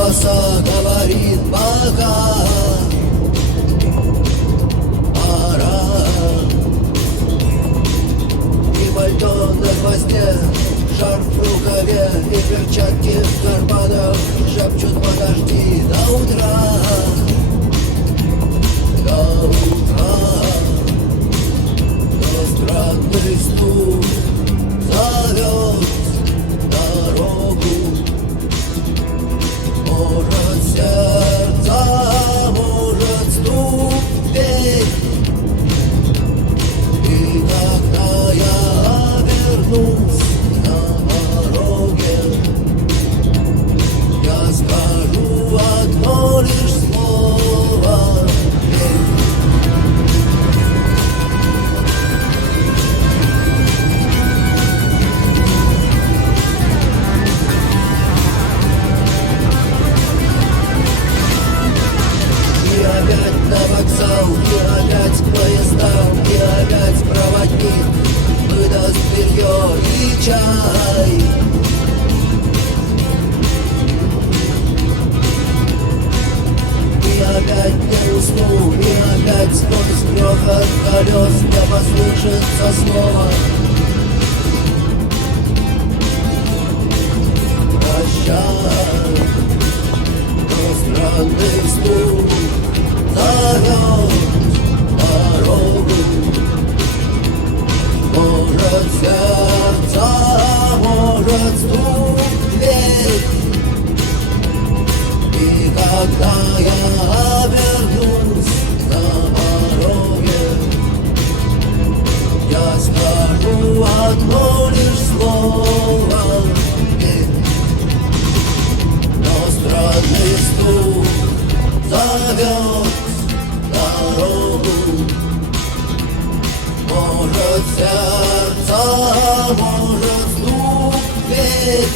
голоса говорит пока. Пора. И пальто на гвозде, шарф в рукаве и перчатки в карманах шепчут: подожди до утра. До утра. Но странный стук зовет дорогу. Может, сердце, может, стук дверь. И когда я обернусь на пороге, я скажу одно лишь слово: на вокзал, и опять к поездам, и опять проводник выдаст белье и чай. И опять не усну, и опять сквозь грохот колес не послышится снова: прощай. Но странный стук зовет дорогу. Может, сердце, может, стук дверь. И когда я обернусь на пороге, я скажу одно лишь слово: но странный стук зовет дорогу. Может, сердце, может, стук дверь.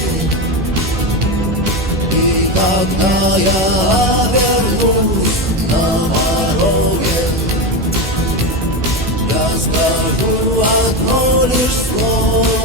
И когда я обернусь на пороге, я скажу одно лишь слово: